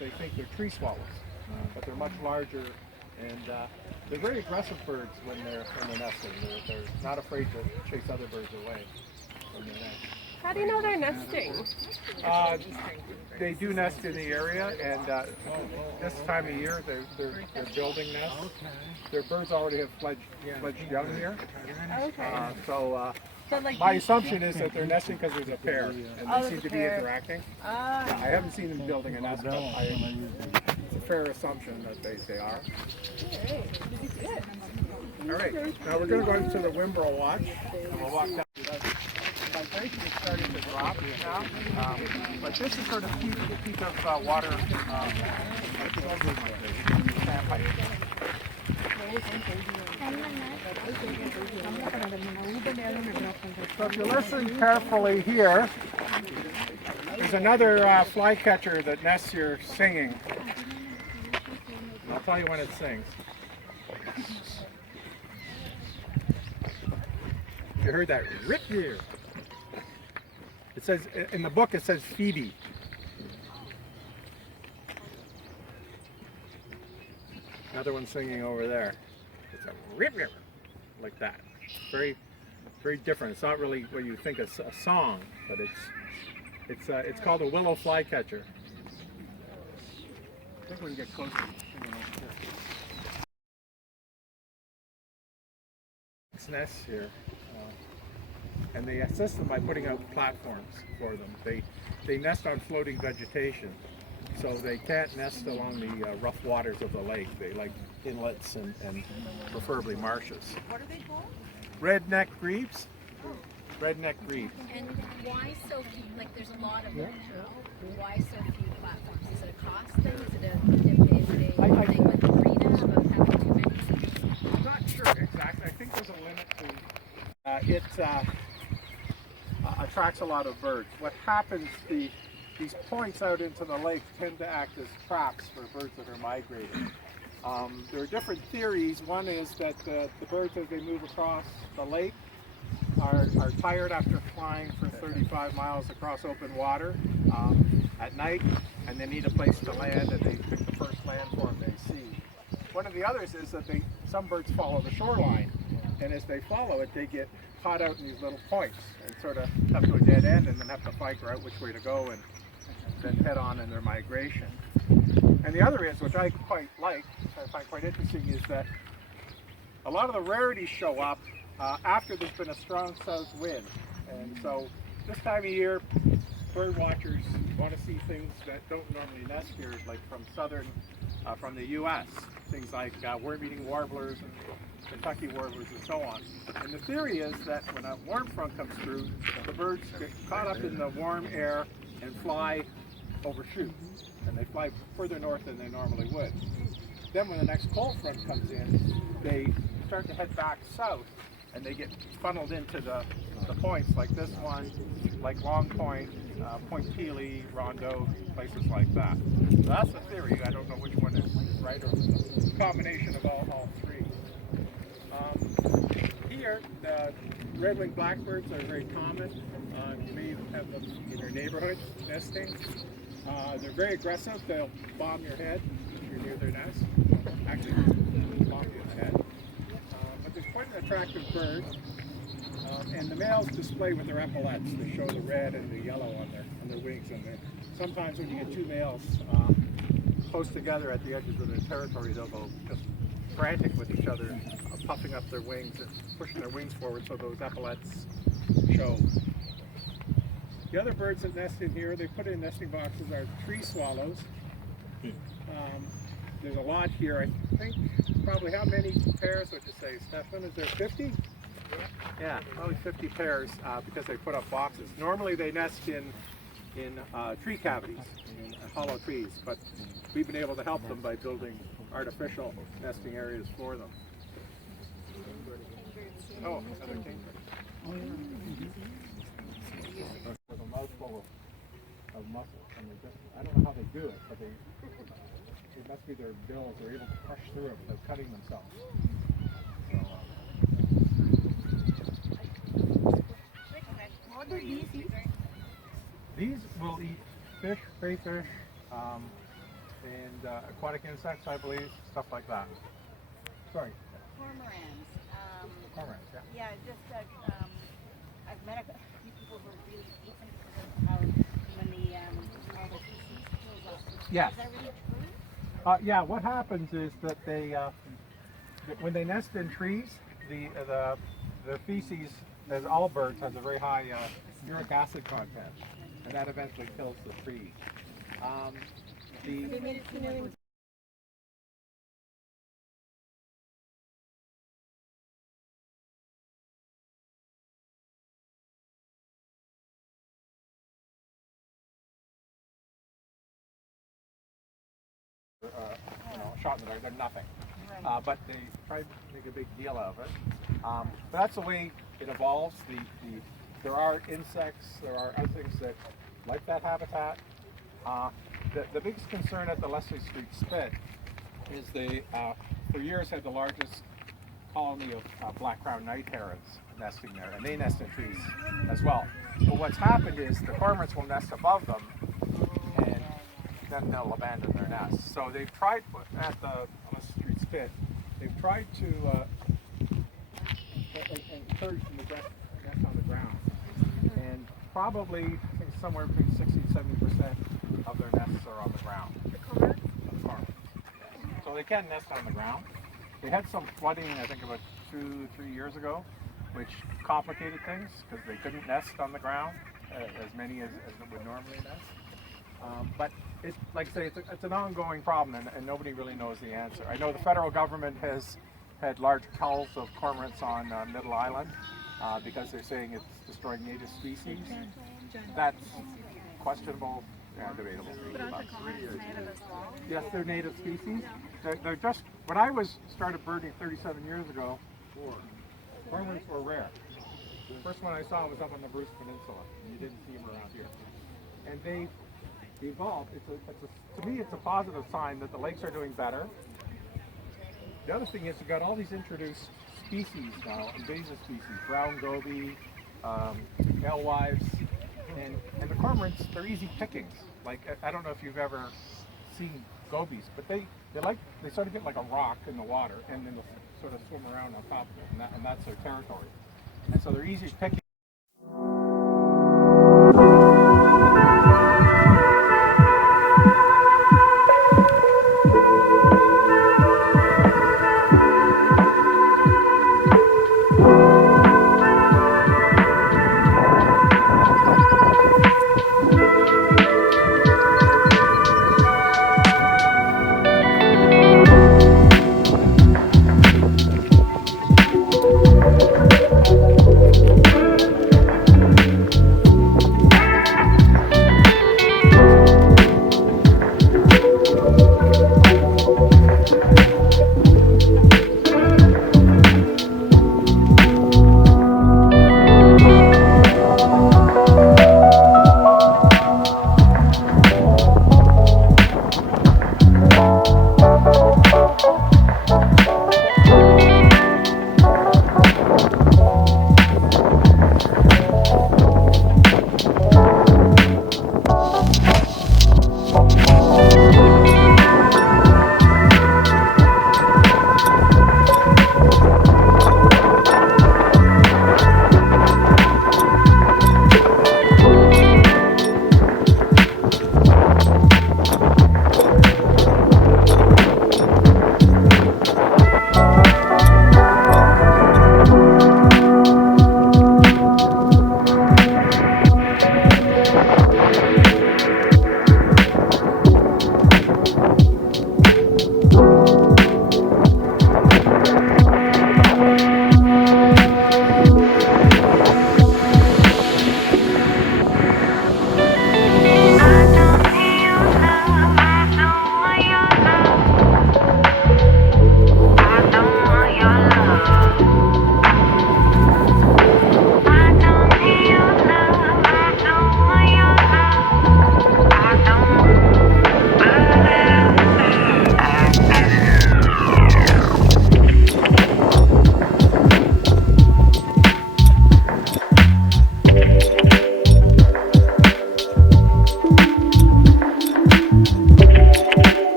They think they're tree swallows, but they're much larger, and they're very aggressive birds when they're nesting. They're not afraid to chase other birds away from their nest. How do you know they're nesting? They do nest in the area, and this time of year they're building nests. Their birds already have fledged young here. Okay. So like my assumption is that they're nesting because there's a pair, and they seem to be interacting. Ah. I haven't seen them building a nest, but it's a fair assumption that they are. All right, now we're going to go into the Wimbrel Watch, and we'll walk down. Migration is starting to drop now, but this is sort of peak of water sandpiper. So if you listen carefully here, there's another flycatcher that nests here singing. And I'll tell you when it sings. You heard that rip here. It says, in the book it says Phoebe. Another one singing over there. It's a rip rip, like that. Very, very different. It's not really what you think is a song, but it's called a willow flycatcher. I think we can get closer. It's nests here. And they assist them by putting out platforms for them. They nest on floating vegetation, so they can't nest along the rough waters of the lake. They like inlets and preferably marshes. What are they called? Redneck grebes. Redneck grebe. And why so few? Like there's a lot of them now. Why so few platforms? Is it a cost thing? Is it a thing with the breeders about having too many? I'm not sure exactly. I think there's a limit to it. Attracts a lot of birds. What happens, these points out into the lake tend to act as traps for birds that are migrating. There are different theories. One is that the birds, as they move across the lake, are tired after flying for 35 miles across open water at night, and they need a place to land, and they pick the first landform they see. One of the others is that some birds follow the shoreline, and as they follow it, they get caught out in these little points and sort of come to a dead end and then have to figure out which way to go and then head on in their migration. And the other is, which I quite like, I find quite interesting, is that a lot of the rarities show up after there's been a strong south wind. And so this time of year, bird watchers want to see things that don't normally nest here, like from the U.S. Things like worm-eating warblers and Kentucky warblers and so on. And the theory is that when a warm front comes through, the birds get caught up in the warm air and fly overshoot. And they fly further north than they normally would. Then when the next cold front comes in, they start to head back south, and they get funneled into the points like this one, like Long Point, Point Pelee, Rondeau, places like that. So that's the theory. I don't know which one is right, or a combination of all three. Here, the red-winged blackbirds are very common. You may even have them in your neighborhood nesting. They're very aggressive. They'll bomb your head if you're near their nest. Actually, bomb you in the head. But they're quite an attractive bird. And the males display with their epaulets to show the red and the yellow on their wings. And sometimes when you get two males close together at the edges of their territory, they'll go just frantic with each other, puffing up their wings and pushing their wings forward so those epaulets show. The other birds that nest in here, they put in nesting boxes, are tree swallows. There's a lot here. I think probably how many pairs would you say, Stefan? Is there 50? Yeah, probably 50 pairs because they put up boxes. Normally they nest in tree cavities, in hollow trees, but we've been able to help them by building artificial nesting areas for them. Oh, another kingbird. With a mouthful of muscle. And I don't know how they do it, but it must be their bills. They're able to crush through it without cutting themselves. What do these eat? These will eat fish, crayfish, and aquatic insects, I believe, stuff like that. Sorry, Cormorants. cormorants, yeah. Yeah, just I've met a few people who really hate them because of how when all the feces fills up. Yes. Is that really true? Yeah, what happens is that they, when they nest in trees, the feces, as all birds, has a very high uric acid content, and that eventually kills the tree. They made it seem like it was Shot in the dark, they're nothing. But they try to make a big deal out of it. But that's the way it evolves. There are insects, there are other things that like that habitat. The biggest concern at the Leslie Street Spit is they, for years, had the largest colony of black-crowned night herons nesting there, and they nest in trees as well. But what's happened is the cormorants will nest above them, and then they'll abandon their nests. So they've tried at the Leslie Street Spit, they've tried to encourage them to nest on the ground, and probably I think somewhere between 60 and 70% of their nests are on the ground. The cormorants? The cormorants. So they can nest on the ground. They had some flooding, I think about 2-3 years ago, which complicated things because they couldn't nest on the ground as many as would normally nest. But it's like I say, it's an ongoing problem, and nobody really knows the answer. I know the federal government has had large culls of cormorants on Middle Island because they're saying it's destroying native species. That's questionable and debatable. But aren't the cormorants native as well? Yes, they're native species. They're just, when I started birding 37 years ago, cormorants were rare. The first one I saw was up on the Bruce Peninsula, and you didn't see them around here. And they evolved. To me, it's a positive sign that the lakes are doing better. The other thing is you've got all these introduced species now, invasive species, brown goby, alewives, and the cormorants, they're easy pickings. Like, I don't know if you've ever seen gobies, but they sort of get like a rock in the water, and then they'll sort of swim around on top of it, and that's their territory. And so they're easy picking.